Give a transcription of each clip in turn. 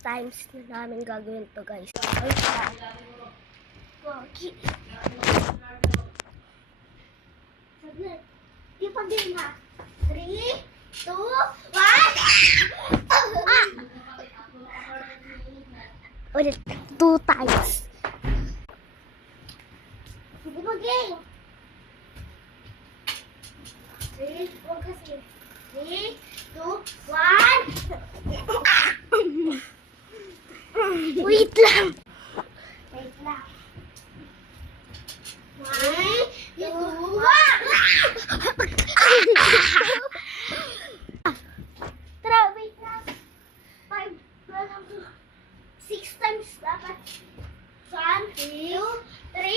times na namin gagawin to, guys. Ay, Pogi. Saglit. Ipag-game ha. 3, 2, 1. Ulit. 2 times. Ipag-game. 3, 2, 1. Wait lang. Wait lang. 1, 2, 1. Tara, wait lang. 5, 6 times dapat. 1, 2, 3.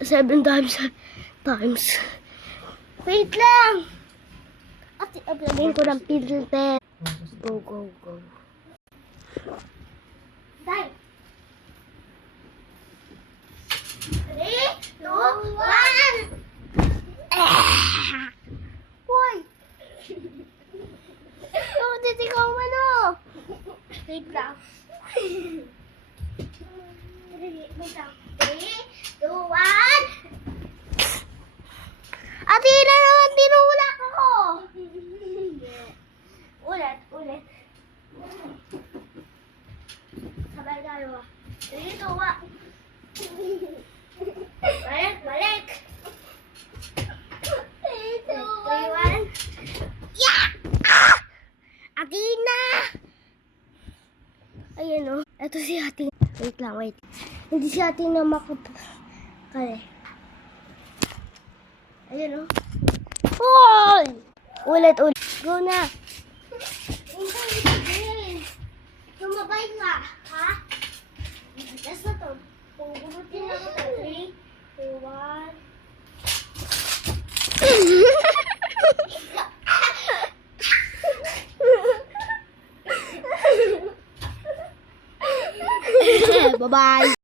7 times. Wait lang. At i-uploadin ko ng filter. Go. Die. 3, 2, 1. Hoy! Titikaw mo no. Wait lang. Wait lang. 3, 2, 1. Ate na naman, tinulak ako. Ulit. Sabay tayo. 3, 2, 1. Balik. 3, 2, 1. Yeah! Atina! Ayun o. Ito si Atina. Wait lang. Hindi si Atina makapagkali. Ayun o. Hoy! Ulit. Go na. Tumabay ka. Ha? That's na to. Pagbubutin na ako. 3, 2, 1. Bye-bye.